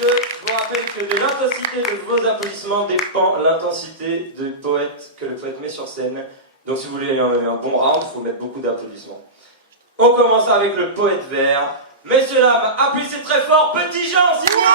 je vous rappelle que de l'intensité de vos applaudissements dépend l'intensité du poète que le poète met sur scène. Donc si vous voulez un bon round, il faut mettre beaucoup d'applaudissements. On commence avec le poète vert. Messieurs, dames, applaudissez très fort, Petit Jean, s'il vous plaît.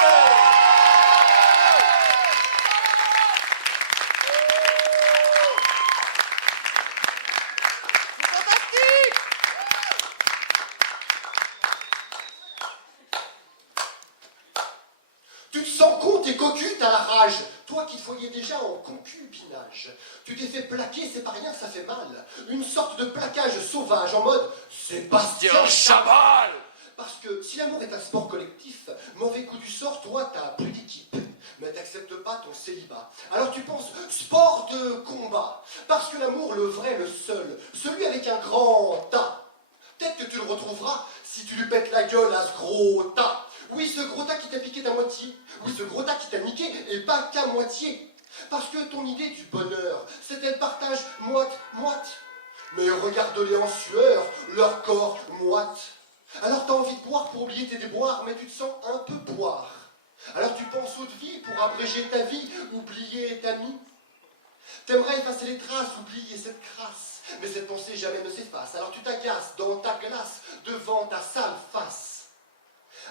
Tu te sens con, t'es cocu, t'as la rage. Toi qui te voyais déjà en concubinage. Tu t'es fait plaquer, c'est pas rien, ça fait mal. Une sorte de plaquage sauvage en mode Sébastien Chabal. Parce que si l'amour est un sport collectif, mauvais coup du sort, toi t'as plus d'équipe. Mais t'acceptes pas ton célibat. Alors tu penses sport de combat. Parce que l'amour, le vrai, le seul, celui avec un grand tas. Peut-être que tu le retrouveras si tu lui pètes la gueule à ce gros tas. Oui, ce gros tas qui t'a piqué ta moitié. Oui, ce gros tas qui t'a niqué, et pas qu'à moitié. Parce que ton idée du bonheur, c'était le partage moite-moite. Mais regarde-les en sueur, leur corps moite. Alors t'as envie de boire pour oublier tes déboires, mais tu te sens un peu boire. Alors tu penses aux vie pour abréger ta vie, oublier ta mie. T'aimerais effacer les traces, oublier cette crasse. Mais cette pensée jamais ne s'efface. Alors tu t'agaces dans ta glace, devant ta sale face.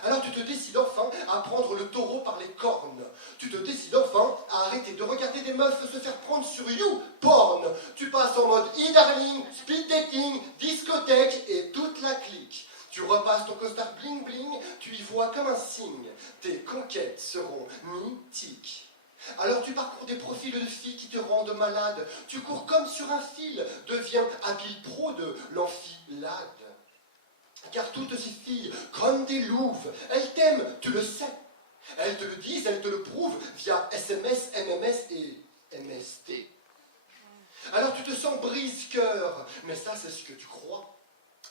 Alors tu te décides enfin à prendre le taureau par les cornes. Tu te décides enfin à arrêter de regarder des meufs se faire prendre sur YouPorn. Tu passes en mode e-darling, speed dating, discothèque et toute la clique. Tu repasses ton costard bling bling, tu y vois comme un signe. Tes conquêtes seront mythiques. Alors tu parcours des profils de filles qui te rendent malade. Tu cours comme sur un fil, deviens habile pro de l'enfilade. Car toutes ces filles, comme des louves, elles t'aiment, tu le sais. Elles te le disent, elles te le prouvent via SMS, MMS et MST. Alors tu te sens brise-cœur, mais ça c'est ce que tu crois.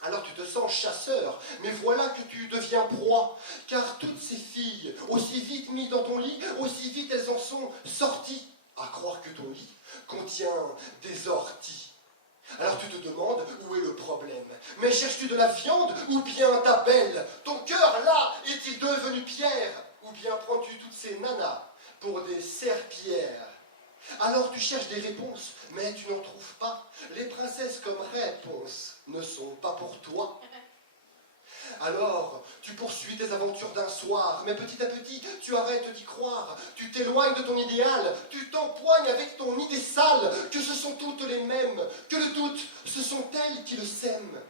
Alors tu te sens chasseur, mais voilà que tu deviens proie. Car toutes ces filles, aussi vite mises dans ton lit, aussi vite elles en sont sorties. À croire que ton lit contient des orties. Alors tu te demandes où est le problème. Mais cherches-tu de la viande ou bien ta belle? Ton cœur là est-il devenu pierre? Ou bien prends-tu toutes ces nanas pour des serpillères? Alors tu cherches des réponses, mais tu n'en trouves pas. Les princesses comme réponse ne sont pas pour toi. Alors, tu poursuis tes aventures d'un soir, mais petit à petit, tu arrêtes d'y croire. Tu t'éloignes de ton idéal, tu t'empoignes avec ton idée sale, que ce sont toutes les mêmes, que le doute, ce sont elles qui le sèment.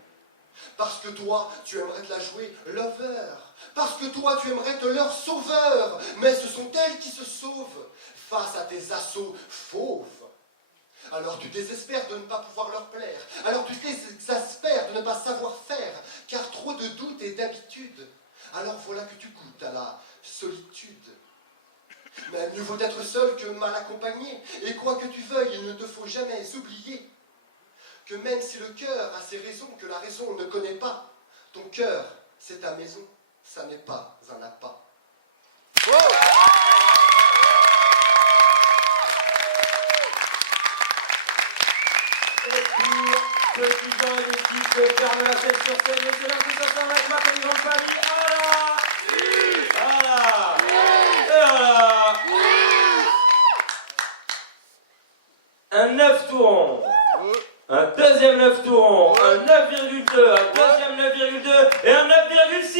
Parce que toi, tu aimerais te la jouer lover. Parce que toi, tu aimerais te leur sauveur. Mais ce sont elles qui se sauvent face à tes assauts fauves. Alors tu désespères de ne pas pouvoir leur plaire. Alors tu t'exaspères de ne pas savoir faire, car trop de doutes et d'habitude. Alors voilà que tu goûtes à la solitude. Mais mieux vaut être seul que mal accompagné. Et quoi que tu veuilles, il ne te faut jamais oublier que même si le cœur a ses raisons que la raison ne connaît pas, ton cœur, c'est ta maison, ça n'est pas un appât. Wow. Petit Jean et l'équipe ferme la tête sur scène, et c'est là que ça s'en va avec ma très grande famille. Voilà. Et voilà. Un 9 tourons. Un deuxième 9 tourons. Un 9,2. Un deuxième 9,2. Et un 9,6.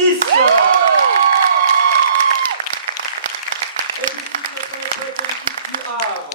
Et puis, ce sont les poètes de l'équipe du Havre.